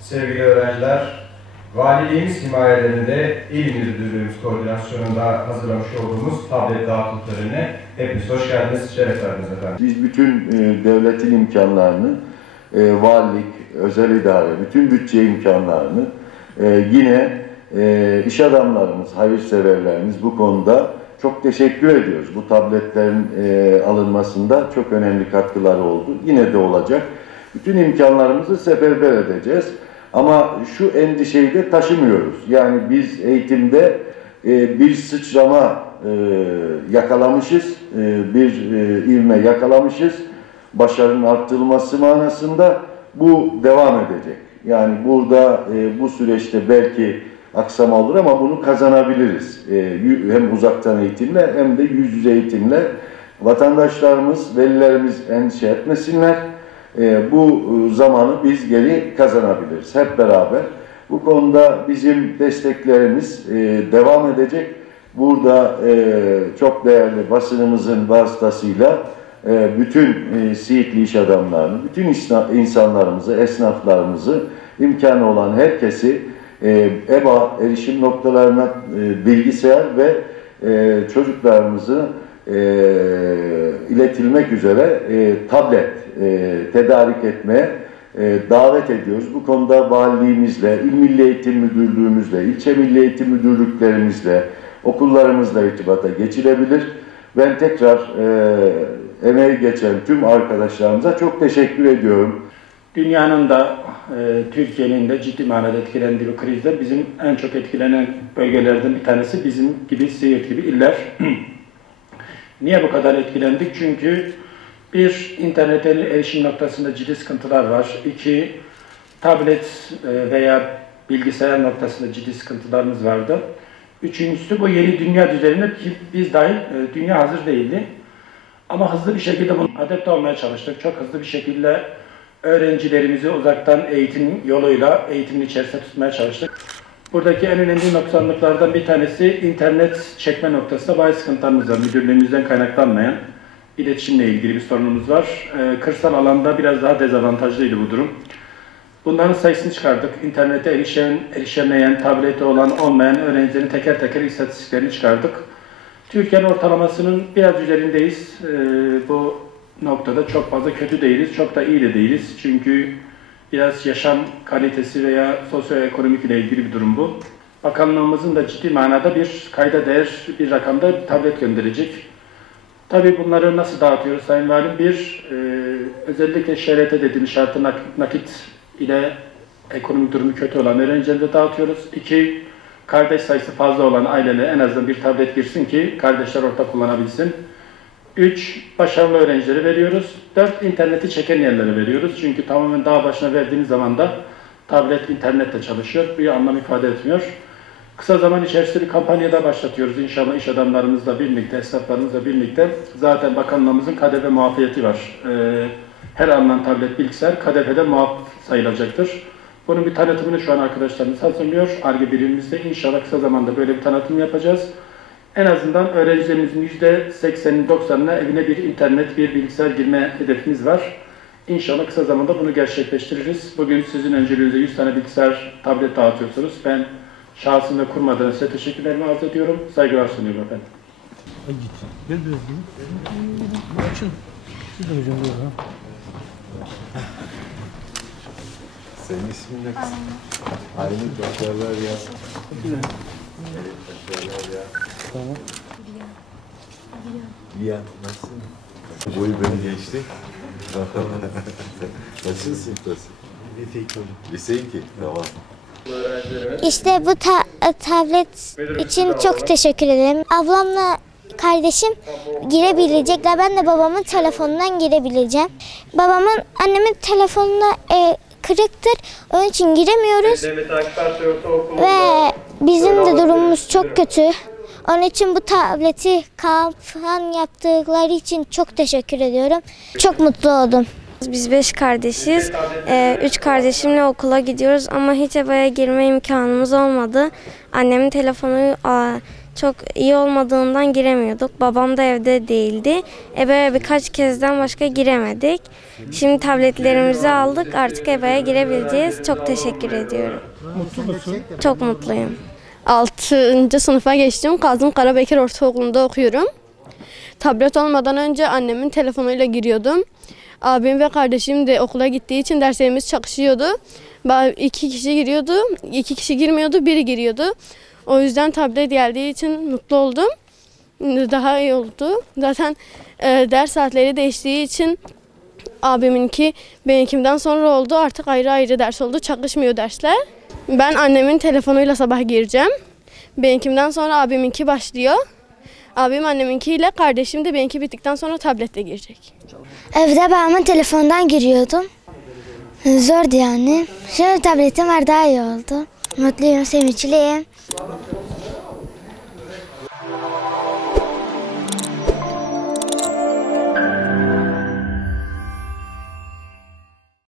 Sevgili öğrenciler, Valiliğimiz himayelerinde İl Müdürlüğümüz koordinasyonunda hazırlamış olduğumuz tablet dağıtım törenine hepiniz hoş geldiniz, şeref verdiniz efendim. Biz bütün devletin imkanlarını, valilik, özel idare, bütün bütçe imkanlarını yine iş adamlarımız, hayırseverlerimiz bu konuda çok teşekkür ediyoruz. Bu tabletlerin alınmasında çok önemli katkıları oldu. Yine de olacak. Bütün imkanlarımızı seferber edeceğiz. Ama şu endişeyi de taşımıyoruz. Yani biz eğitimde bir sıçrama yakalamışız, bir ivme yakalamışız. Başarının arttırılması manasında bu devam edecek. Yani burada bu süreçte belki aksama olur ama bunu kazanabiliriz. Hem uzaktan eğitimle hem de yüz yüze eğitimle vatandaşlarımız, velilerimiz endişe etmesinler. Bu zamanı biz geri kazanabiliriz hep beraber. Bu konuda bizim desteklerimiz devam edecek. Burada çok değerli basınımızın vasıtasıyla bütün Siirtli iş adamlarını, bütün insanlarımızı, esnaflarımızı, imkanı olan herkesi EBA erişim noktalarına bilgisayar ve çocuklarımızı iletilmek üzere tablet tedarik etmeye davet ediyoruz. Bu konuda valiliğimizle, İl Milli Eğitim Müdürlüğümüzle, ilçe milli eğitim müdürlüklerimizle, okullarımızla irtibata geçilebilir. Ben tekrar emeği geçen tüm arkadaşlarımıza çok teşekkür ediyorum. Dünyanın da Türkiye'nin de ciddi manada etkilendiği bu krizde bizim en çok etkilenen bölgelerden bir tanesi bizim gibi Siirt gibi iller. Niye bu kadar etkilendik? Çünkü bir, internete erişim noktasında ciddi sıkıntılar var. İki, tablet veya bilgisayar noktasında ciddi sıkıntılarımız vardı. Üçüncüsü, bu yeni dünya düzenine biz dahil dünya hazır değildi. Ama hızlı bir şekilde bunu adapte olmaya çalıştık. Çok hızlı bir şekilde öğrencilerimizi uzaktan eğitim yoluyla eğitimin içerisinde tutmaya çalıştık. Buradaki en önemli noksanlıklardan bir tanesi internet çekme noktasında bazı sıkıntılarımız var. Müdürlüğümüzden kaynaklanmayan iletişimle ilgili bir sorunumuz var. Kırsal alanda biraz daha dezavantajlıydı bu durum. Bunların sayısını çıkardık. İnternete erişemeyen, tableti olan, olmayan öğrencilerin teker teker istatistiklerini çıkardık. Türkiye'nin ortalamasının biraz üzerindeyiz. Bu noktada çok fazla kötü değiliz, çok da iyi de değiliz. Çünkü biraz yaşam kalitesi veya sosyoekonomik ile ilgili bir durum bu. Bakanlığımızın da ciddi manada bir kayda değer bir rakamda bir tablet gönderecek. Tabii bunları nasıl dağıtıyoruz Sayın Valim? Bir, özellikle ŞRT dediğimiz şartlı nakit ile ekonomik durumu kötü olan öğrencilere dağıtıyoruz. İki, kardeş sayısı fazla olan ailelere en azından bir tablet girsin ki kardeşler ortak kullanabilsin. 3, başarılı öğrencilere veriyoruz. 4, interneti çeken yerlere veriyoruz. Çünkü tamamen dağ başına verdiğiniz zaman da tablet internetle çalışıyor. Bir anlam ifade etmiyor. Kısa zaman içerisinde bir kampanyada başlatıyoruz. İnşallah iş adamlarımızla birlikte, esnaflarımızla birlikte. Zaten bakanlığımızın KDV muafiyeti var. Her alınan tablet, bilgisayar KDV'de muaf sayılacaktır. Bunun bir tanıtımını şu an arkadaşlarımız hazırlıyor. Ar-Ge birimimizde inşallah kısa zamanda böyle bir tanıtım yapacağız. En azından öğrencilerimizin %80'ini 90'ına evine bir internet, bir bilgisayar girme hedefimiz var. İnşallah kısa zamanda bunu gerçekleştiririz. Bugün sizin öncülüğünüzde 100 tane bilgisayar, tablet dağıtıyorsunuz. Ben şahsım ve kurum adına size teşekkürlerimi arz ediyorum. Saygılar sunuyorum efendim. Ay git. Gel biraz gidin. Açın. Siz de hocam böyle ha. Senin ismin ne kızım? Aynı başarılar ya. Başarılar ya. Tamam. Liyan. Nasılsın? Boyu beni geçti. Kaçıncı sınıftasın? Lise 2 hocam. Lise 2. Tamam. İşte bu tablet için çok teşekkür ederim. Ablamla kardeşim girebilecekler. Ben de babamın telefonundan girebileceğim. Annemin telefonuna kırıktır. Onun için giremiyoruz. Ve bizim de durumumuz çok kötü. Onun için bu tableti kampanya yaptıkları için çok teşekkür ediyorum. Çok mutlu oldum. Biz 5 kardeşiz. 3 kardeşimle okula gidiyoruz ama hiç EBA'ya girme imkanımız olmadı. Annemin telefonu çok iyi olmadığından giremiyorduk. Babam da evde değildi. EBA'ya birkaç kezden başka giremedik. Şimdi tabletlerimizi aldık. Artık EBA'ya girebileceğiz. Çok teşekkür ediyorum. Mutlu musun? Çok mutluyum. 6. sınıfa geçtim. Kazım Karabekir Ortaokulu'nda okuyorum. Tablet olmadan önce annemin telefonuyla giriyordum. Abim ve kardeşim de okula gittiği için derslerimiz çakışıyordu. 2 kişi giriyordu, 2 kişi girmiyordu, biri giriyordu. O yüzden tablet geldiği için mutlu oldum. Daha iyi oldu. Zaten ders saatleri değiştiği için abiminki benimkimden sonra oldu. Artık ayrı ayrı ders oldu. Çakışmıyor dersler. Ben annemin telefonuyla sabah gireceğim. Benimkimden sonra abiminki başlıyor. Abim anneminkiyle, kardeşim de benimki bittikten sonra tablette girecek. Evde babamın telefonundan giriyordum. Zordu yani. Şimdi tabletim var, daha iyi oldu. Mutluyum, sevinçliyim.